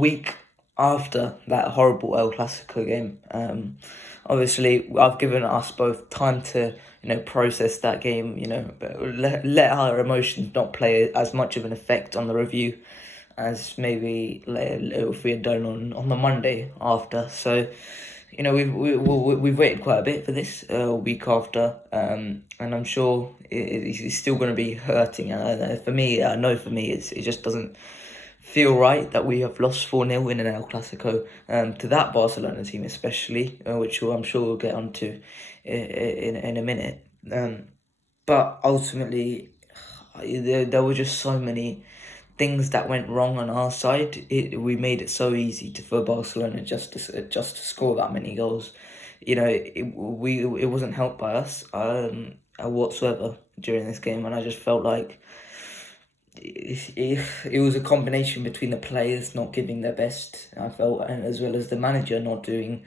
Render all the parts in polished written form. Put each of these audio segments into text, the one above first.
week after that horrible El Clasico game. Obviously, I've given us both time to process that game. But let our emotions not play as much of an effect on the review as maybe if we had done on the Monday after. So, we've waited quite a bit for this week after, and I'm sure it's still going to be hurting. For me, I know for me, it just doesn't feel right that we have lost 4-0 in an El Clasico to that Barcelona team, especially, which I'm sure we'll get onto in a minute. But ultimately, there were just so many things that went wrong on our side. We made it so easy for Barcelona just to score that many goals. It wasn't helped by us whatsoever during this game, and I just felt like it was a combination between the players not giving their best, I felt, and as well as the manager not doing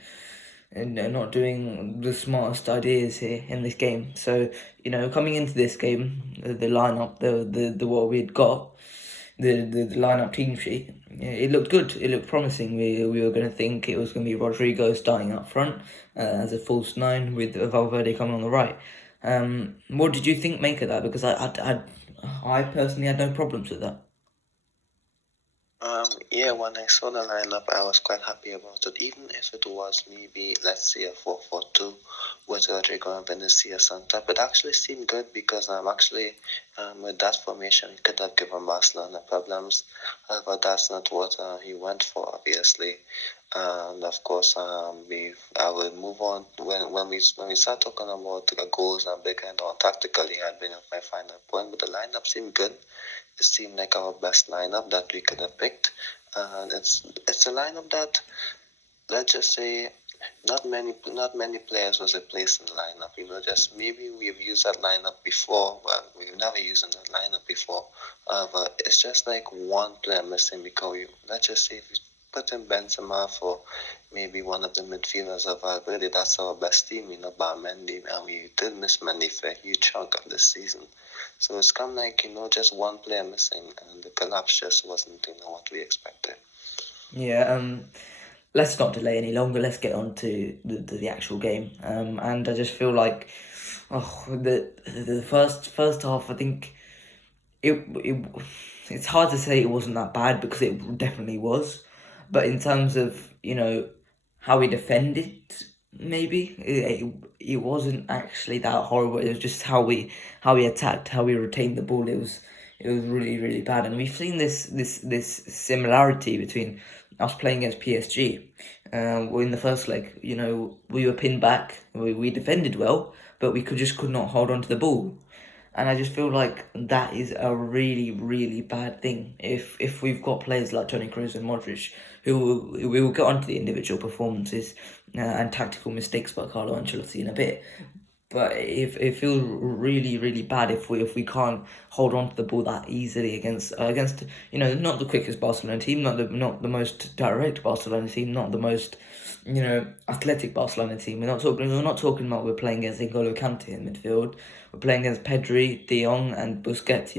the smartest ideas here in this game. So coming into this game, the lineup, the what we had got, the lineup team sheet, it looked good. It looked promising. We were going to think it was going to be Rodrigo starting up front as a false nine with Valverde coming on the right. What did you make of that? Because I personally had no problems with that. When I saw the lineup, I was quite happy about it. Even if it was maybe, let's say, a 4-4-2 with Rodrigo and Vinicius on top, it actually seemed good because with that formation, he could have given Barcelona problems. But that's not what he went for, obviously. And of course, I will move on when we start talking about the goals and big and on tactically. I'd bring up my final point, but the lineup seemed good. It seemed like our best lineup that we could have picked, and it's a lineup that, let's just say, not many players was replaced in the lineup. Just maybe we've used that lineup before. Well, we've never used that lineup before, but it's just like one player missing because let's just say if we put in Benzema for maybe one of the midfielders of Valverde, that's our best team, bar Mendy, and we did miss Mendy for a huge chunk of this season. So it's come like, just one player missing, and the collapse just wasn't, what we expected. Yeah, let's not delay any longer. Let's get on to the actual game. And I just feel like, the first half, I think it's hard to say it wasn't that bad because it definitely was. But in terms of how we defended, maybe it wasn't actually that horrible. It was just how we attacked, how we retained the ball. It was really, really bad, and we've seen this similarity between us playing against PSG. In the first leg, we were pinned back. We defended well, but we could not hold on to the ball. And I just feel like that is a really, really bad thing. If we've got players like Toni Kroos and Modric, who we will get onto the individual performances and tactical mistakes by Carlo Ancelotti in a bit. But it feels really, really bad if we can't hold on to the ball that easily against not the quickest Barcelona team, not the most direct Barcelona team, not the most athletic Barcelona team. We're not talking about we're playing against N'Golo Kante in midfield. We're playing against Pedri, De Jong, and Busquets.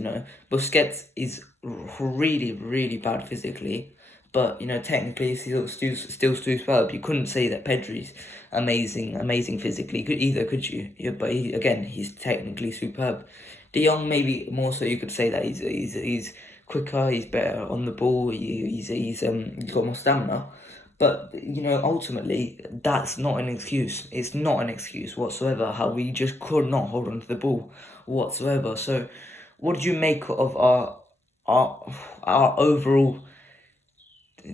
Busquets is really, really bad physically, but technically he's still superb. You couldn't say that Pedri's amazing physically. Could you? Yeah, but he's technically superb. De Jong maybe more so. You could say that he's quicker. He's better on the ball. He's got more stamina. But ultimately, that's not an excuse. It's not an excuse whatsoever. How we just could not hold on to the ball whatsoever. So, what did you make of our overall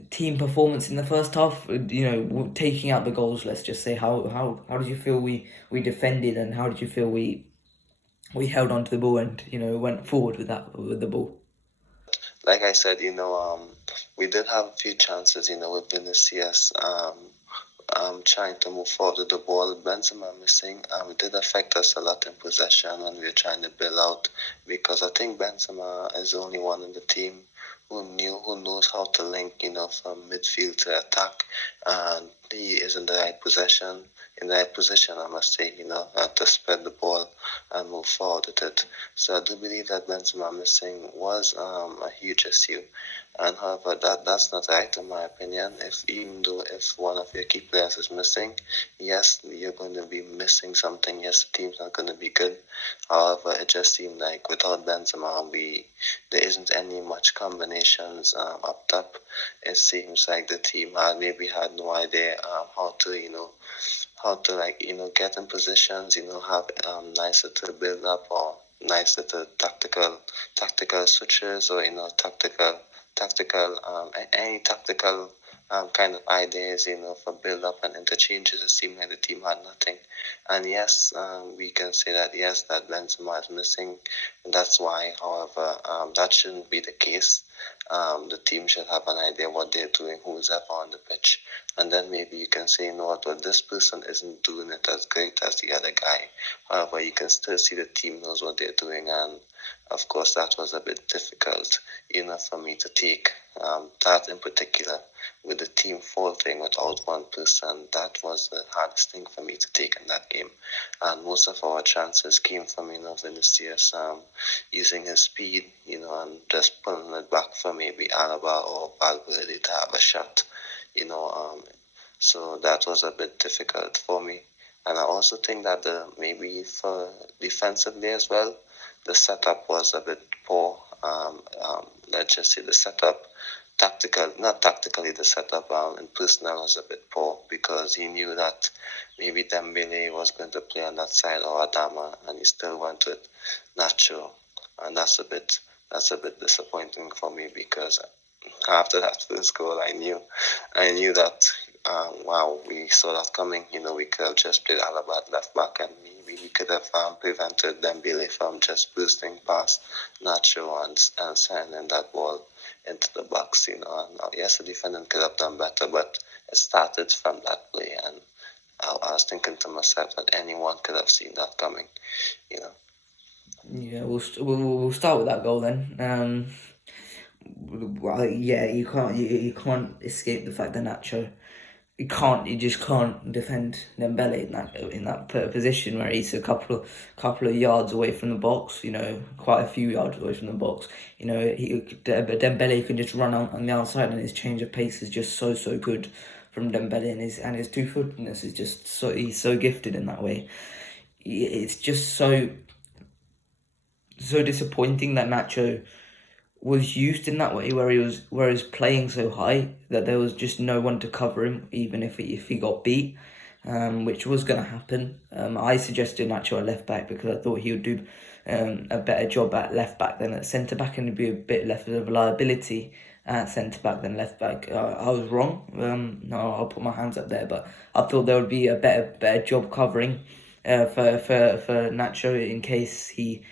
team performance in the first half? Taking out the goals. Let's just say how did you feel we defended, and how did you feel we held on to the ball and went forward with the ball? Like I said, we did have a few chances, with Vinicius trying to move forward with the ball. Benzema missing, it did affect us a lot in possession when we were trying to build out, because I think Benzema is the only one in the team who knows how to link, from midfield to attack, and he is in the right position, I must say, to spread the ball and move forward with it. So I do believe that Benzema missing was a huge issue. And however, that's not right in my opinion. If one of your key players is missing, yes, you're going to be missing something. Yes, the team's not going to be good. However, it just seemed like without Benzema, there isn't any much combinations up top. It seems like the team had no idea how to get in positions, have nice little build up or nice little tactical switches or any tactical kind of ideas, for build up and interchanges. It seemed like the team had nothing. And yes, we can say that yes, that Benzema is missing. That's why, however, that shouldn't be the case. The team should have an idea what they're doing, who's ever on the pitch, and then maybe you can say, you know what, well, this person isn't doing it as great as the other guy. However, you can still see the team knows what they're doing, and of course, that was a bit difficult, for me to take. That in particular, with the team faltering without one person, that was the hardest thing for me to take in that game. And most of our chances came from, Vinicius using his speed, and just pulling it back for maybe Alaba or Valverde to have a shot, so that was a bit difficult for me. And I also think that maybe for defensively as well, the setup was a bit poor. Let's just say the setup, not tactically, the setup in personnel was a bit poor because he knew that maybe Dembele was going to play on that side or Adama, and he still went with Nacho, and that's a bit disappointing for me because after that first goal, I knew that wow, we saw that coming. We could have just played Alaba at left back, and we could have prevented Dembele from just boosting past Nacho and sending that ball into the box. And yes, the defendant could have done better, but it started from that play, and I was thinking to myself that anyone could have seen that coming. Yeah, we'll start with that goal then. Well, yeah, you can't escape the fact that Nacho, you just can't defend Dembele in that position where he's a couple of yards away from the box. Quite a few yards away from the box. Dembele can just run on the outside, and his change of pace is just so good from Dembele, and his 2-footedness is just he's so gifted in that way. It's just so disappointing that Nacho was used in that way, where he was playing so high that there was just no one to cover him, even if he got beat, which was going to happen. I suggested Nacho at left back because I thought he would do a better job at left back than at centre back, and he'd be a bit less of a liability at centre back than left back. I was wrong. No, I'll put my hands up there, but I thought there would be a better job covering for Nacho in case he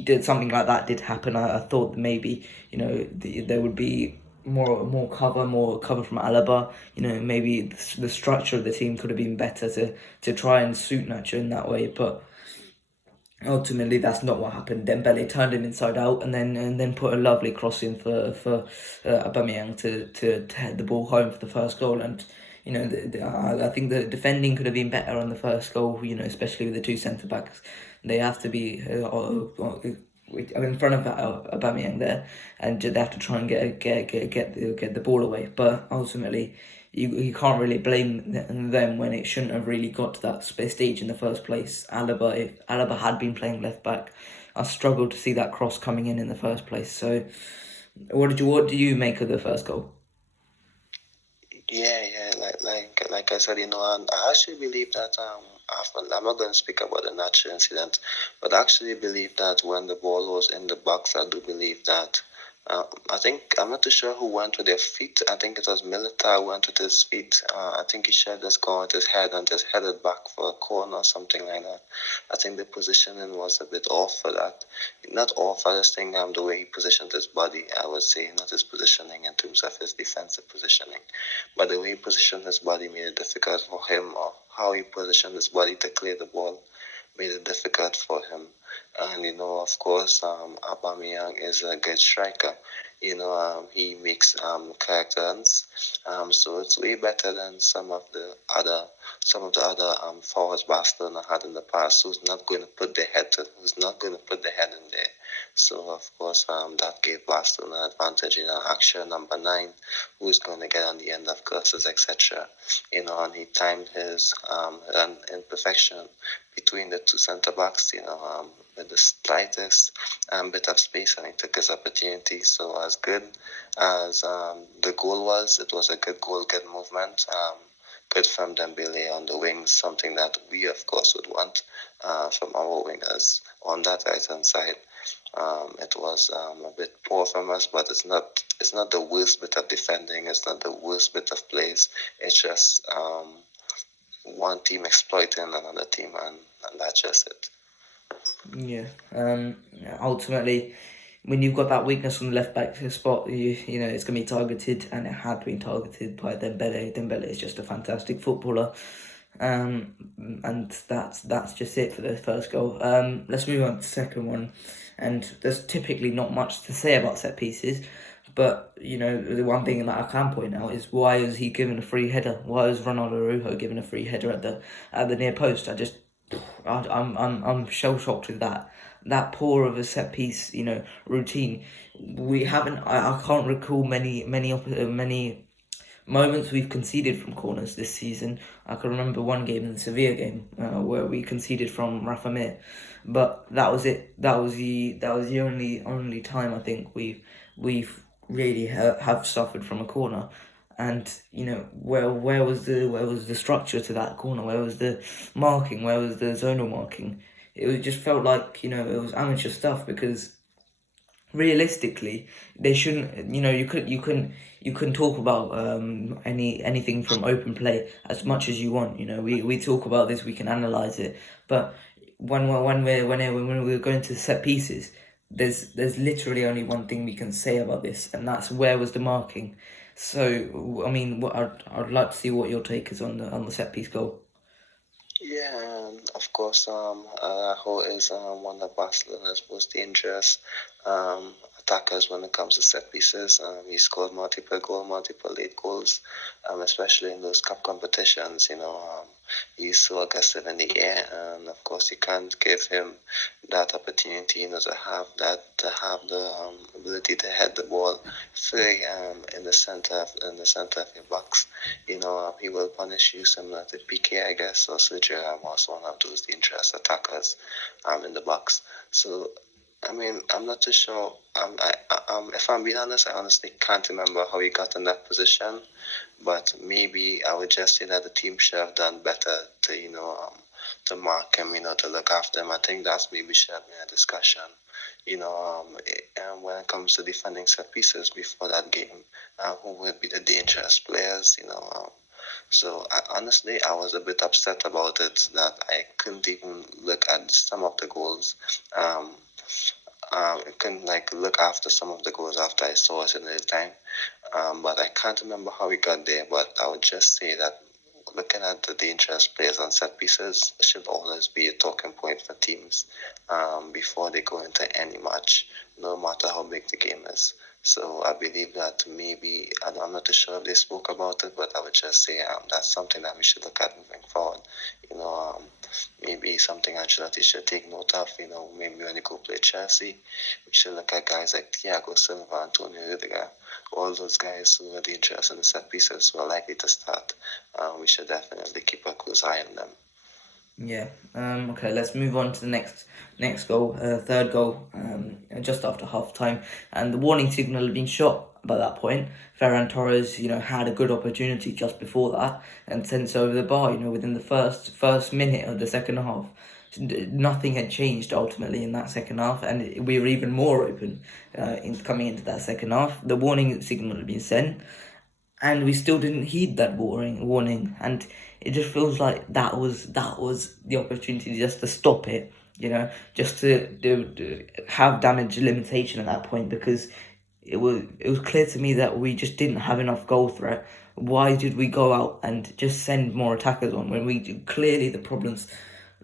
did something like that did happen. I thought that maybe there would be more cover from Alaba. Maybe the structure of the team could have been better to try and suit Nacho in that way, but ultimately that's not what happened. Dembele turned him inside out and then put a lovely cross in for Aubameyang to head the ball home for the first goal. And I think the defending could have been better on the first goal. Especially with the two centre backs, they have to be in front of Aubameyang there, and they have to try and get the ball away. But ultimately, you can't really blame them when it shouldn't have really got to that stage in the first place. If Alaba had been playing left back, I struggled to see that cross coming in the first place. So, what do you make of the first goal? Yeah, like I said, and I actually believe that I'm not going to speak about the Nacho incident, but I actually believe that when the ball was in the box, I do believe that I think I'm not too sure who went with their feet. I think it was Militao went with his feet. I think he should have just gone with his head and just headed back for a corner or something like that. I think the positioning was a bit off for that. Not off, I just think the way he positioned his body, I would say, not his positioning in terms of his defensive positioning, but the way he positioned his body made it difficult for him, or how he positioned his body to clear the ball made it difficult for him. And of course, Aubameyang is a good striker. He makes correct runs. So it's way better than some of the other some of the other forwards Barcelona had in the past, who's not going to put their head in there. So of course, that gave Barcelona an advantage in action. Number 9, who's going to get on the end of crosses, etc. And he timed his run in perfection between the two centre backs. With the slightest bit of space, and he took his opportunity. So as good as the goal was, it was a good goal, good movement. Good from Dembele on the wings, something that we of course would want from our wingers on that right hand side. It was a bit poor from us, but it's not the worst bit of defending. It's not the worst bit of plays. It's just one team exploiting another team, and that's just it. Yeah. Ultimately, when you've got that weakness on the left back spot, you know it's going to be targeted, and it had been targeted by Dembele. Dembele is just a fantastic footballer, and that's just it for the first goal. Let's move on to the second one, and there's typically not much to say about set pieces, but the one thing that I can point out is why is he given a free header? Why is Ronaldo Araujo given a free header at the near post? I'm shell shocked with that poor of a set piece routine. We haven't. I can't recall many moments we've conceded from corners this season. I can remember one game in the Sevilla game where we conceded from Rafa Mir, but that was it. That was the only time I think we've really have suffered from a corner. And where was the structure to that corner? Where was the marking? Where was the zonal marking? It just felt like it was amateur stuff, because realistically they shouldn't. You couldn't talk about anything from open play as much as you want. We talk about this, we can analyze it, but when we're going to set pieces, there's literally only one thing we can say about this, and that's where was the marking. So, I mean, I'd like to see what your take is on the set piece goal. Yeah, of course, Araujo is one of Barcelona's most dangerous attackers when it comes to set pieces. He scored multiple late goals, especially in those cup competitions. He's so aggressive in the air, and of course, you can't give him that opportunity, to have the ability to head the ball free in the center of your box. He will punish you similar to PK, I guess, or Sergio Ramos, one of those dangerous attackers in the box. So, I mean, I'm not too sure. If I'm being honest, I honestly can't remember how he got in that position. But maybe I would just say that the team should have done better to mark him, to look after him. I think that's maybe should have been a discussion, and when it comes to defending set pieces before that game, who would be the dangerous players, So honestly, I was a bit upset about it, that I couldn't even look at some of the goals. I couldn't look after some of the goals after I saw it in real time. But I can't remember how we got there. But I would just say that looking at the dangerous players on set pieces should always be a talking point for teams before they go into any match, no matter how big the game is. So I believe that maybe, I'm not too sure if they spoke about it, but I would just say that's something that we should look at moving forward. Maybe something Ancelotti should take note of. Maybe when they go play Chelsea, we should look at guys like Thiago Silva, Antonio Rudiger, all those guys who are dangerous in the set pieces who are likely to start. We should definitely keep a close eye on them. Yeah. Okay. Let's move on to the next goal, third goal. Just after half time, and the warning signal had been shot by that point. Ferran Torres, had a good opportunity just before that, and sent it over the bar. Within the first minute of the second half, nothing had changed ultimately in that second half, and we were even more open coming into that second half. The warning signal had been sent, and we still didn't heed that warning, and it just feels like that was the opportunity just to stop it, just to have damage limitation at that point, because it was clear to me that we just didn't have enough goal threat. Why did we go out and just send more attackers on when clearly the problems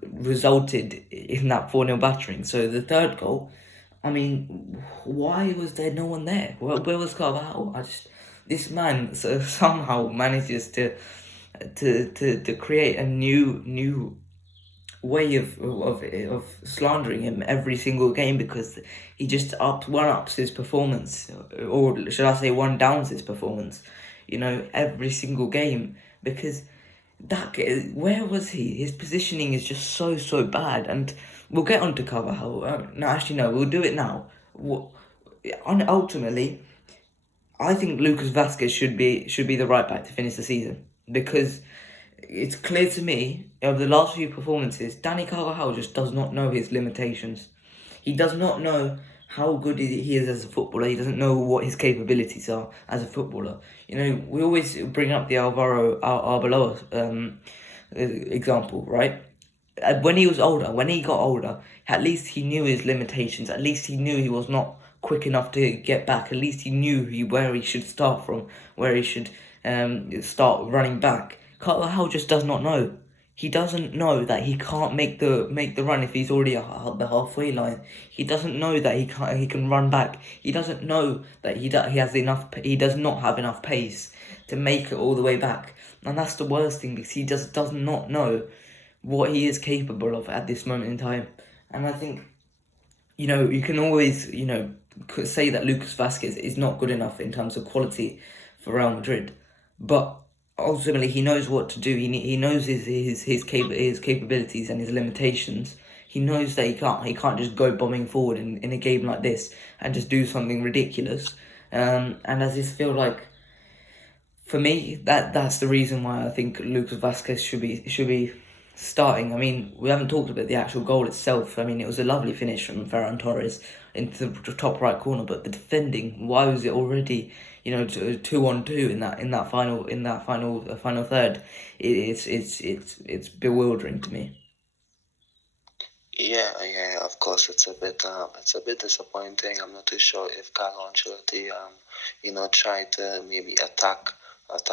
resulted in that 4-0 battering? So the third goal, I mean, why was there no one there? Where was Carvalho? This man somehow manages to to create a new way of slandering him every single game, because he just ups his performance, or should I say one downs his performance, every single game, because where was he? His positioning is just so bad, and we'll get on to Carvajal. No, actually no, we'll do it now. Ultimately, I think Lucas Vasquez should be the right back to finish the season, because it's clear to me over the last few performances, Danny Carvajal just does not know his limitations. He does not know how good he is as a footballer. He doesn't know what his capabilities are as a footballer. We always bring up the Alvaro Arbeloa example, right? When he got older, at least he knew his limitations. At least he knew he was not quick enough to get back. At least he knew where he should start from, where he should start running back. Carvajal just does not know. He doesn't know that he can't make the run if he's already at the halfway line. He doesn't know that he can run back. He doesn't know that he has enough. He does not have enough pace to make it all the way back. And that's the worst thing, because he just does not know what he is capable of at this moment in time. And I think, you can always, say that Lucas Vasquez is not good enough in terms of quality for Real Madrid, but ultimately he knows what to do. He knows his capabilities and his limitations. He knows that he can't just go bombing forward in a game like this and just do something ridiculous. And I just feel like, for me, that's the reason why I think Lucas Vasquez should be starting. I mean, we haven't talked about the actual goal itself. I mean, it was a lovely finish from Ferran Torres into the top right corner, but the defending, why was it already 2-on-2 in that final third? It's bewildering to me. Yeah, of course, it's a bit disappointing. I'm not too sure if Carlo Ancelotti, tried to maybe attack at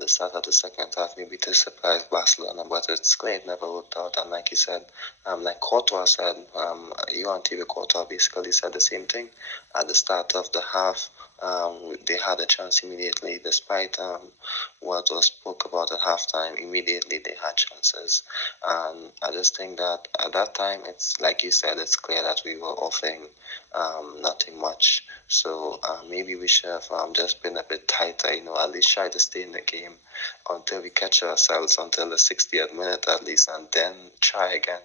the start of the second half, maybe to surprise Barcelona, but it's clear it never worked out. And like you said, like Courtois said, you on TV, Courtois basically said the same thing at the start of the half. They had a chance immediately, despite what was spoke about at halftime. Immediately they had chances, and I just think that at that time, it's like you said, it's clear that we were offering nothing much. So maybe we should have just been a bit tighter, at least try to stay in the game until we catch ourselves until the 60th minute at least, and then try again,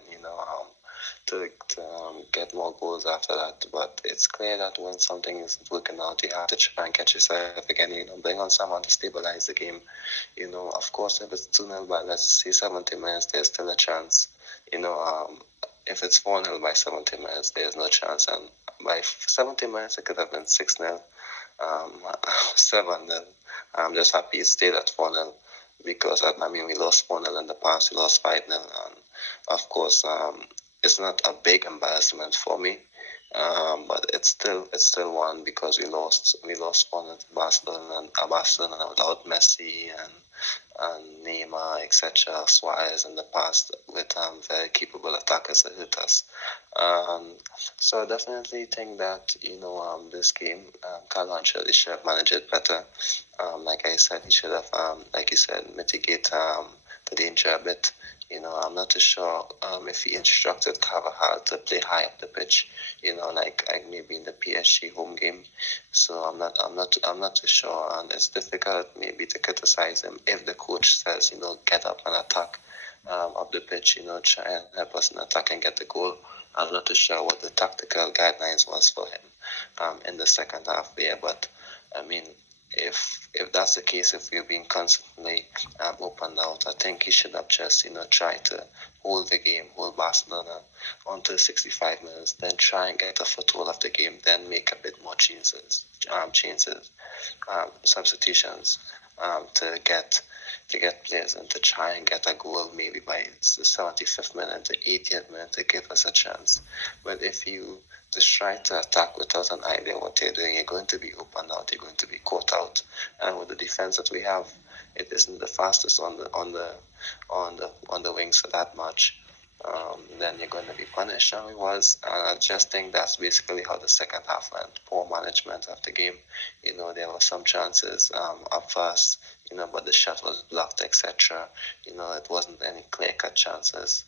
to get more goals after that. But it's clear that when something isn't working out, you have to try and catch yourself again, bring on someone to stabilize the game. Of course, if it's 2-0 by, let's say, 70 minutes, there's still a chance. If it's 4-0 by 70 minutes, there's no chance. And by 70 minutes, it could have been 6-0, 7-0. I'm just happy it stayed at 4-0, because, we lost 4-0 in the past, we lost 5-0. And of course, it's not a big embarrassment for me, but it's still one, because we lost 4-0 to Barcelona without Messi and Neymar, etc., Suarez in the past, with very capable attackers that hit us. So I definitely think that this game, Carlo Ancelotti should have managed it better. Like I said, he should have, like you said, mitigate the danger a bit. I'm not too sure if he instructed Carvajal to play high up the pitch, like maybe in the PSG home game. So I'm not too sure, and it's difficult maybe to criticize him if the coach says, get up and attack up the pitch, try and help us in attack and get the goal. I'm not too sure what the tactical guidelines was for him in the second half there, but I mean, if that's the case, if we're being constantly opened out, I think he should have just tried to hold the game, hold Barcelona until 65 minutes, then try and get a foothold of the game, then make a bit more changes, substitutions to get players and to try and get a goal maybe by the 75th minute, the 80th minute, to give us a chance. But if you just try to attack without an idea what you're doing, you're going to be opened out, you're going to be caught out. And with the defense that we have, it isn't the fastest on the wings for that much. Then you're going to be punished, and we was. And I just think that's basically how the second half went. Poor management of the game. There were some chances up first. but the shot was blocked, etc. It wasn't any clear-cut chances.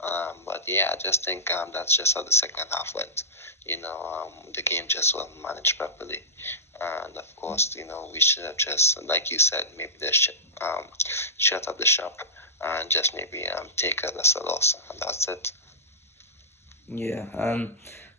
But yeah, I just think that's just how the second half went. The game just wasn't managed properly. And of course, we should have just, like you said, maybe shut up the shop and just maybe take it as a loss. And that's it. Yeah.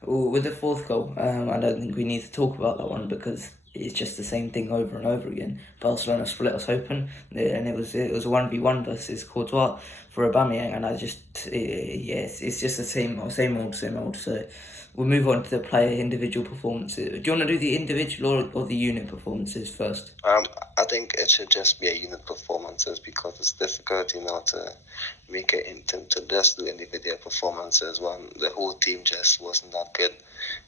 With the fourth goal, I don't think we need to talk about that one because it's just the same thing over and over again. Barcelona split us open, and it was a 1v1 versus Courtois for Aubameyang, and it's just the same old. So we'll move on to the player individual performances. Do you want to do the individual or the unit performances first? I think it should just be a unit performances because it's difficult, to make it to just do individual performances when the whole team just wasn't that good.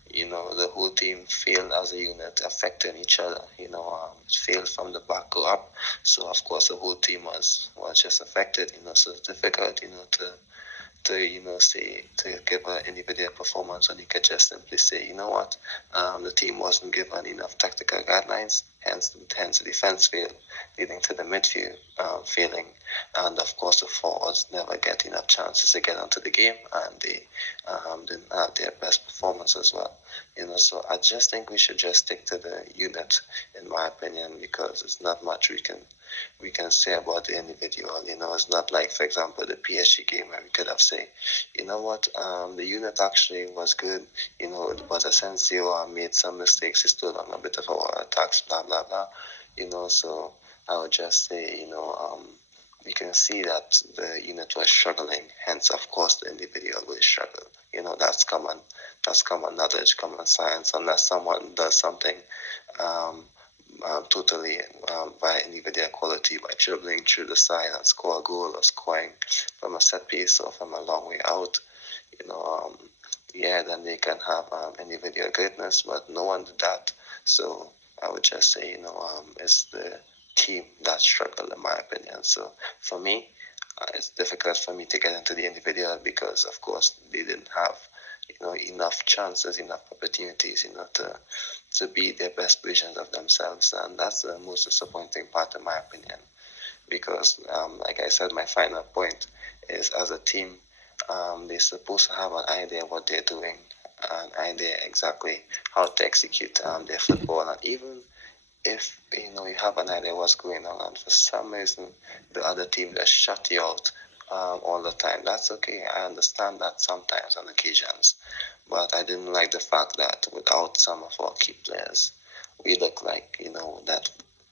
The whole team failed as a unit, affecting each other. Failed from the back go up. So of course the whole team was just affected. So it's difficult, to give an individual performance, and you could just simply say, what, the team wasn't given enough tactical guidelines, hence the defense failed, leading to the midfield failing, and of course the forwards never get enough chances to get onto the game, and they didn't have their best performance as well. So I just think we should just stick to the unit, in my opinion, because it's not much we can say about the individual. It's not like, for example, the PSG game where we could have said, what, the unit actually was good, but Asensio made some mistakes. He stood on a bit of our attacks, blah, blah, blah. So I would just say, you can see that the unit was struggling. Hence, of course, the individual will struggle. That's common knowledge, common science, unless someone does something totally by individual quality, by dribbling through the side and score a goal, or scoring from a set piece or from a long way out. Then they can have individual greatness, but no one did that. So I would just say, it's the team that struggled, in my opinion. So for me, it's difficult for me to get into the individual because, of course, they didn't have, enough chances, enough opportunities, to be their best versions of themselves. And that's the most disappointing part, in my opinion. Because, like I said, my final point is, as a team, they're supposed to have an idea what they're doing, an idea exactly how to execute their football. And even if you have an idea what's going on, and for some reason the other team just shut you out all the time, that's okay. I understand that sometimes on occasions, but I didn't like the fact that without some of our key players, we look like that.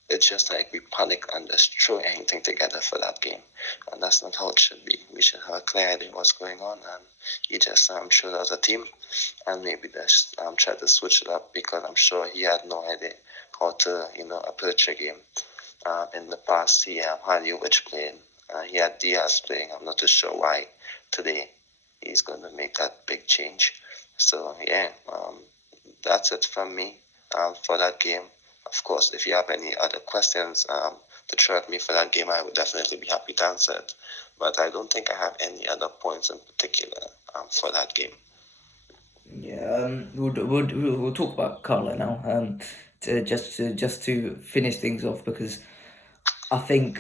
It's just like we panic and just throw anything together for that game, and that's not how it should be. We should have a clear idea what's going on, and he just showed us a team, and maybe just try to switch it up, because I'm sure he had no idea how to approach a game. In the past, he had Jovic playing, he had Diaz playing. I'm not too sure why today he's going to make that big change. So yeah, that's it from me for that game. Of course, if you have any other questions to throw at me for that game, I would definitely be happy to answer it. But I don't think I have any other points in particular for that game. Yeah, we'll talk about Carlo now. Just to finish things off, because I think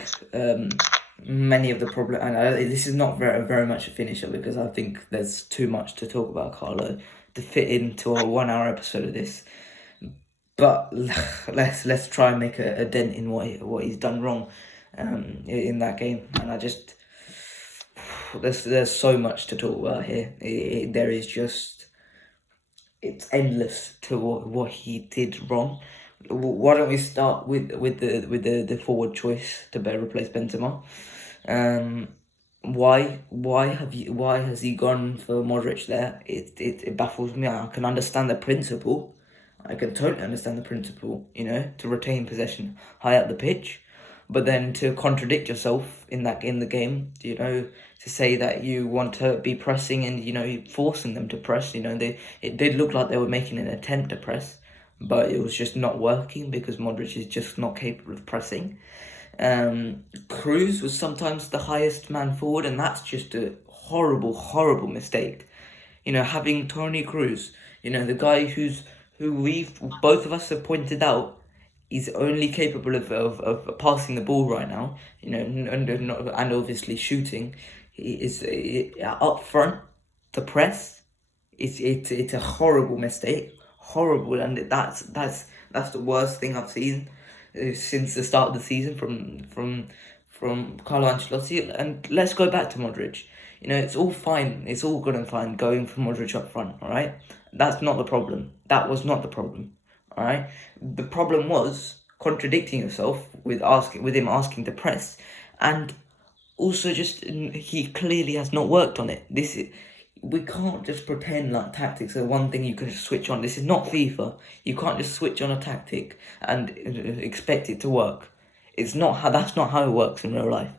many of the problem, and this is not very much a finisher, because I think there's too much to talk about Carlo to fit into a 1 hour episode of this. But let's try and make a dent in what he's done wrong in that game. And I just there's so much to talk about here. There is just, it's endless to what he did wrong. Why don't we start with the forward choice to replace Benzema? Why has he gone for Modric there? It baffles me. I can understand the principle. I can totally understand the principle, to retain possession high up the pitch, but then to contradict yourself in the game, to say that you want to be pressing and forcing them to press. It did look like they were making an attempt to press, but it was just not working because Modric is just not capable of pressing. Cruz was sometimes the highest man forward, and that's just a horrible mistake. Having Tony Cruz, the guy who both of us have pointed out he's only capable of passing the ball right now, and obviously shooting. He is up front, the press. It's a horrible mistake, horrible, and that's the worst thing I've seen since the start of the season from Carlo Ancelotti. And let's go back to Modric. It's all fine. It's all good and fine going for Modric up front. All right, that's not the problem. That was not the problem. All right, the problem was contradicting yourself with him asking to press, and also just he clearly has not worked on it. We can't just pretend like tactics are one thing you can just switch on. This is not FIFA. You can't just switch on a tactic and expect it to work. That's not how it works in real life.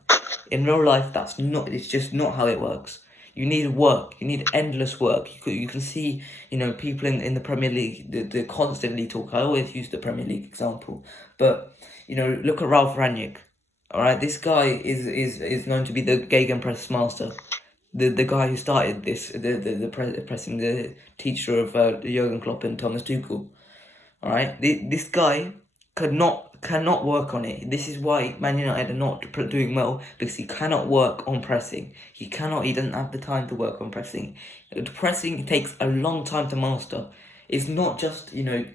In real life, it's just not how it works. You need work. You need endless work. You can see, people in the Premier League, they constantly talk. I always use the Premier League example. But, look at Ralph Rangnick. All right, this guy is known to be the Gegenpress master. The guy who started this, the pressing, the teacher of Jurgen Klopp and Thomas Tuchel. All right, this guy cannot work on it. This is why Man United are not doing well, because he cannot work on pressing. He doesn't have the time to work on pressing. Pressing takes a long time to master. It's not just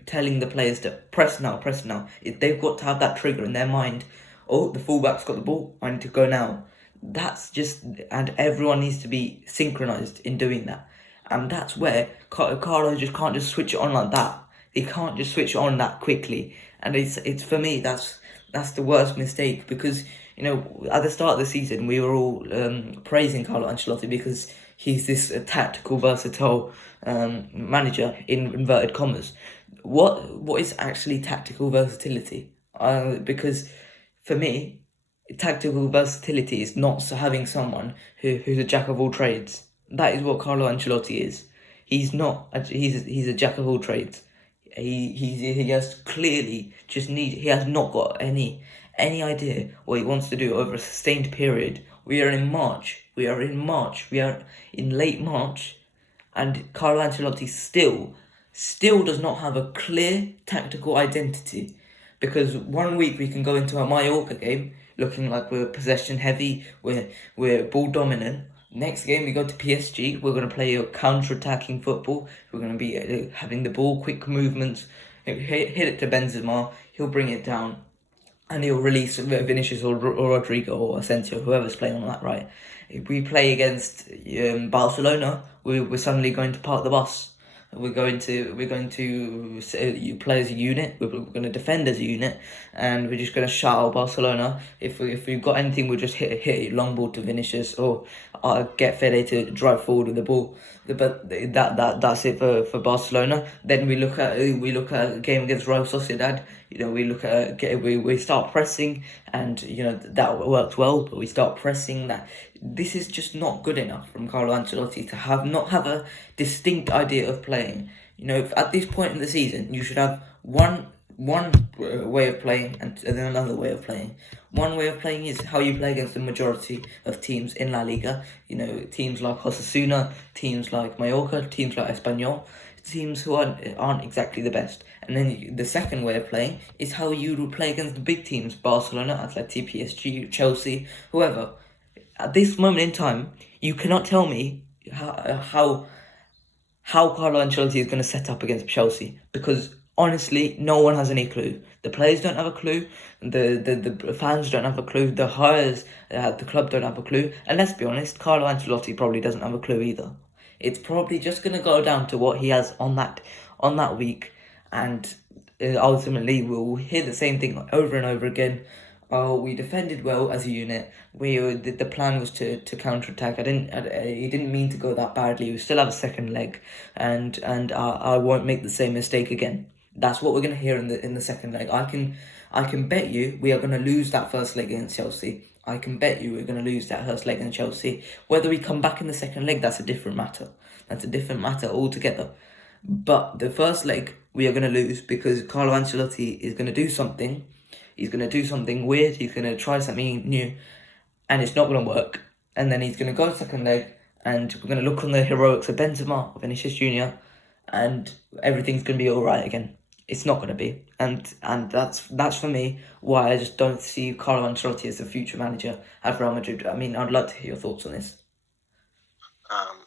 telling the players to press now. They've got to have that trigger in their mind. Oh, the fullback's got the ball, I need to go now. And everyone needs to be synchronized in doing that. And that's where Carlo just can't just switch it on like that. He can't just switch it on that quickly. And it's for me, that's the worst mistake, because, at the start of the season, we were all praising Carlo Ancelotti because he's this tactical, versatile manager, in inverted commas. What is actually tactical versatility? Because for me, tactical versatility is not having someone who's a jack of all trades. That is what Carlo Ancelotti is. He's not. He's a jack of all trades. He has clearly he has not got any idea what he wants to do over a sustained period. We are in March. We are in late March, and Carlo Ancelotti still does not have a clear tactical identity. Because one week we can go into a Mallorca game looking like we're possession heavy, we're ball dominant. Next game we go to PSG, we're going to play a counter-attacking football. We're going to be having the ball, quick movements, hit it to Benzema, he'll bring it down, and he'll release Vinicius or Rodrigo or Asensio, whoever's playing on that right. If we play against Barcelona, we're suddenly going to park the bus. We're going to play as a unit. We're going to defend as a unit, and we're just going to shout out Barcelona. If we've got anything, we'll just hit a long ball to Vinicius or get Fede to drive forward with the ball. But that's it for Barcelona. Then we look at a game against Real Sociedad. We start pressing, and that worked well. But we start pressing that. This is just not good enough from Carlo Ancelotti to not have a distinct idea of playing. At this point in the season, you should have one way of playing and then another way of playing. One way of playing is how you play against the majority of teams in La Liga. Teams like Osasuna, teams like Mallorca, teams like Espanyol, teams who aren't exactly the best. And then the second way of playing is how you would play against the big teams: Barcelona, Atleti, PSG, Chelsea, whoever. At this moment in time, you cannot tell me how Carlo Ancelotti is going to set up against Chelsea, because honestly, no one has any clue. The players don't have a clue. The fans don't have a clue. The hires at the club don't have a clue. And let's be honest, Carlo Ancelotti probably doesn't have a clue either. It's probably just going to go down to what he has on that week, and ultimately we'll hear the same thing over and over again. We defended well as a unit. The plan was to counter-attack. He didn't mean to go that badly. We still have a second leg, and I won't make the same mistake again. That's what we're gonna hear in the second leg. I can bet you we are gonna lose that first leg against Chelsea. I can bet you we're gonna lose that first leg against Chelsea. Whether we come back in the second leg, that's a different matter. That's a different matter altogether. But the first leg we are gonna lose because Carlo Ancelotti is gonna do something. He's going to do something weird. He's going to try something new, and it's not going to work. And then he's going to go second leg, and we're going to look on the heroics of Benzema, Vinicius Jr., and everything's going to be all right again. it's not going to be, and that's for me why I just don't see Carlo Ancelotti as the future manager at Real Madrid. I mean, I'd love to hear your thoughts on this. Um,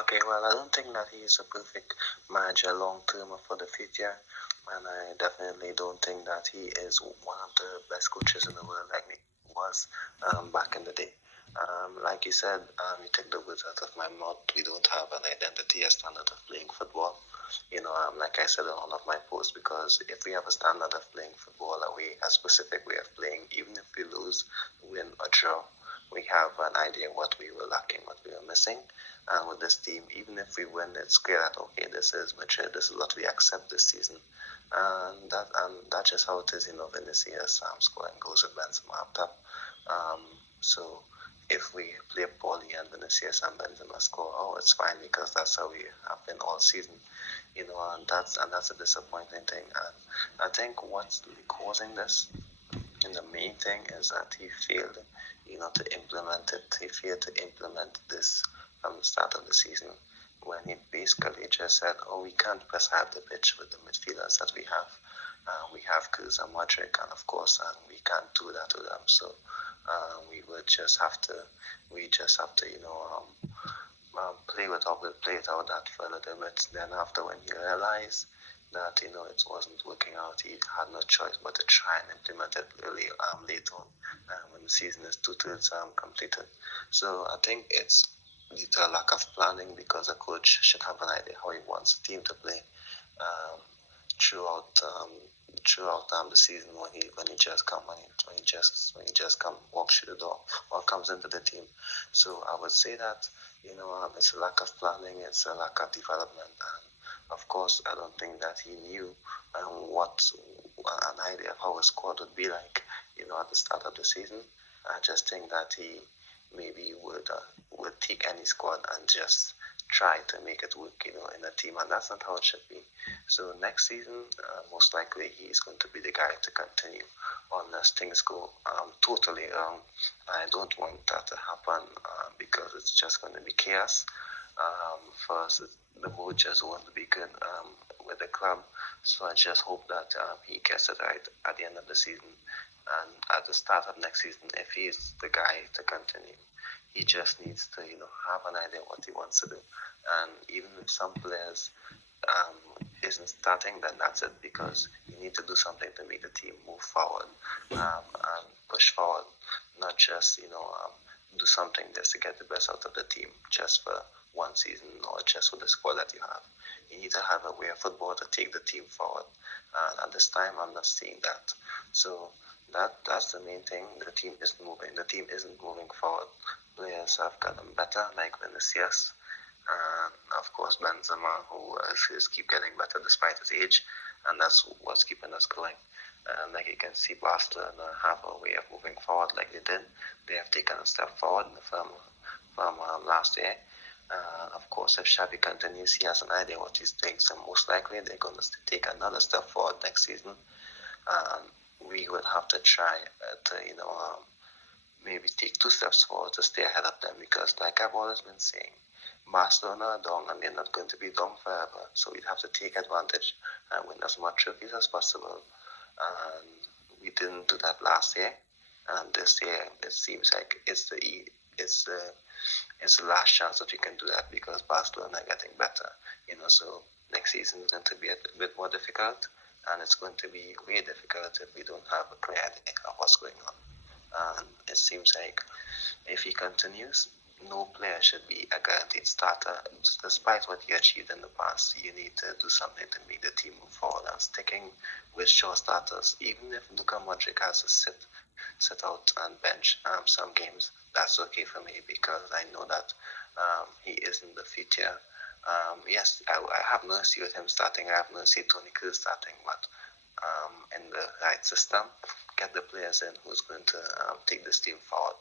okay, well, I don't think that he is a perfect manager long term for the future, and I definitely don't think that he is one of the best coaches in the world like he was back in the day. Like you said, you took the words out of my mouth. We don't have an identity, a standard of playing football. Like I said in one of my posts, because if we have a standard of playing football, a specific way of playing, even if we lose, win, or draw, we have an idea what we were lacking, what we were missing. And with this team, even if we win, it's clear that okay, this is Madrid, this is what we accept this season, and that's just how it is. Vinicius scoring goals with Benzema up top. So if we play poorly and Vinicius and Benzema score, it's fine because that's how we have been all season. And that's a disappointing thing. And I think what's causing this, and the main thing is that he failed, to implement it. He failed to implement this from the start of the season, when he basically just said, "Oh, we can't press half the pitch with the midfielders that we have. We have Cruz and Modric, and of course, we can't do that to them. So we just have to, play it out that for a little bit. Then after, when he realized that it wasn't working out, he had no choice but to try and implement it really late on, when the season is 2/3 completed. So I think it's due to a lack of planning, because a coach should have an idea how he wants the team to play um, throughout the season, when he just come walk through the door or comes into the team. So I would say that it's a lack of planning, it's a lack of development, and of course I don't think that he knew what an idea of how a squad would be like, at the start of the season. I just think that he maybe would take any squad and just try to make it work, in a team, and that's not how it should be. So next season, most likely he's going to be the guy to continue unless things go totally wrong. I don't want that to happen, because it's just going to be chaos. First, the mood just won't be good with the club. So I just hope that he gets it right at the end of the season. And at the start of next season, if he's the guy to continue, he just needs to, have an idea what he wants to do. And even if some players isn't starting, then that's it, because you need to do something to make the team move forward, and push forward, not just do something just to get the best out of the team just for one season or just with the squad that you have. You need to have a way of football to take the team forward, and at this time I'm not seeing that. So that's the main thing. The team isn't moving. The team isn't moving forward. Players have gotten better, like Vinicius, and of course Benzema, who is keep getting better despite his age, and that's what's keeping us going. And like you can see, Barcelona have a way of moving forward, like they did. They have taken a step forward from last year. Of course, if Xavi continues, he has an idea what he's doing, so most likely they're going to take another step forward next season. We would have to try to, maybe take 2 steps forward to stay ahead of them, because like I've always been saying, Barcelona are down and they're not going to be down forever. So we'd have to take advantage and win as much trophies as possible. And we didn't do that last year. And this year, it seems like it's the last chance that we can do that, because Barcelona are getting better. So next season is going to be a bit more difficult, and it's going to be way difficult if we don't have a clear idea of what's going on. And it seems like if he continues, no player should be a guaranteed starter. Despite what he achieved in the past, you need to do something to make the team move forward. And sticking with sure starters, even if Luka Modric has to sit out and bench some games, that's okay for me, because I know that he isn't the future. Yes, I have no issue with him starting. I have no issue with Toni Kroos starting, but in the right system, get the players in who's going to take this team forward.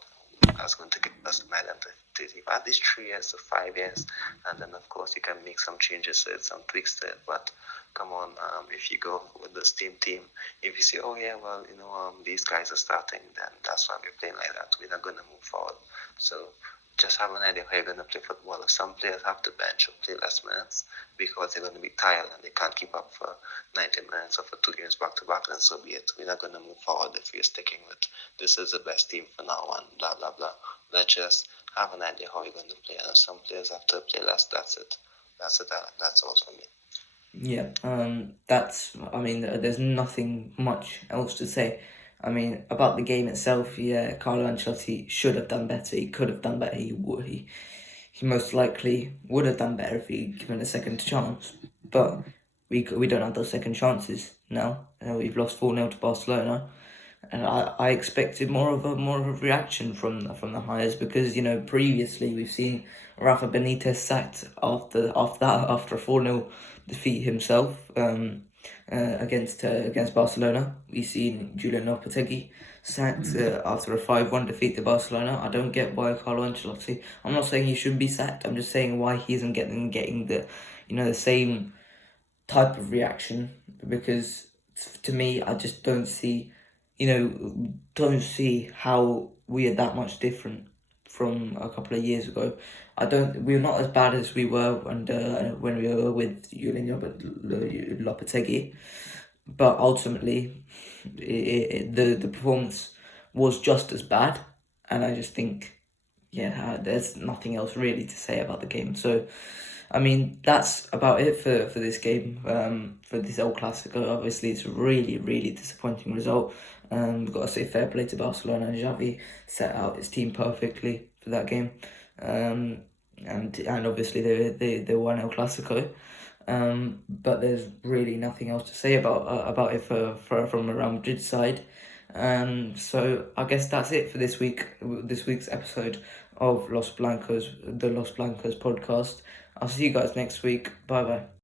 That's going to give us an identity for at least 3 years to 5 years, and then of course you can make some changes to it, some tweaks to it. But come on, if you go with the same team, if you say, oh yeah, well, these guys are starting, then that's why we're playing like that. We're not going to move forward. So just have an idea how you're going to play football. If some players have to bench or play less minutes because they're going to be tired and they can't keep up for 90 minutes or for 2 games back to back, then so be it. We're not going to move forward if we're sticking with this is the best team for now and blah, blah, blah. Let's just have an idea how you're going to play. And if some players have to play less, that's it. That's all for me. Yeah, I mean, there's nothing much else to say. I mean, about the game itself, yeah, Carlo Ancelotti should have done better. He could have done better. He most likely would have done better if he given a second chance. But we don't have those second chances now. We've lost 4-0 to Barcelona, and I expected more of a reaction from the hires, because previously we've seen Rafa Benitez sacked after a 4-0 defeat himself against Barcelona. We've seen Julian Lopetegui sacked after a 5-1 defeat to Barcelona. I don't get why Carlo Ancelotti. I'm not saying he shouldn't be sacked. I'm just saying why he isn't getting the the same type of reaction, because to me, I just don't see how we are that much different from a couple of years ago. We're not as bad as we were when we were with Julian Lopetegui, but ultimately, the performance was just as bad, and I just think, there's nothing else really to say about the game. So, I mean, that's about it for this game, for this El Clasico. Obviously, it's a really, really disappointing result. We've got to say fair play to Barcelona, and Xavi set out his team perfectly for that game. And obviously they won El Clasico. But there's really nothing else to say about it from a Real Madrid side. So I guess that's it for this week's episode of the Los Blancos podcast. I'll see you guys next week. Bye bye.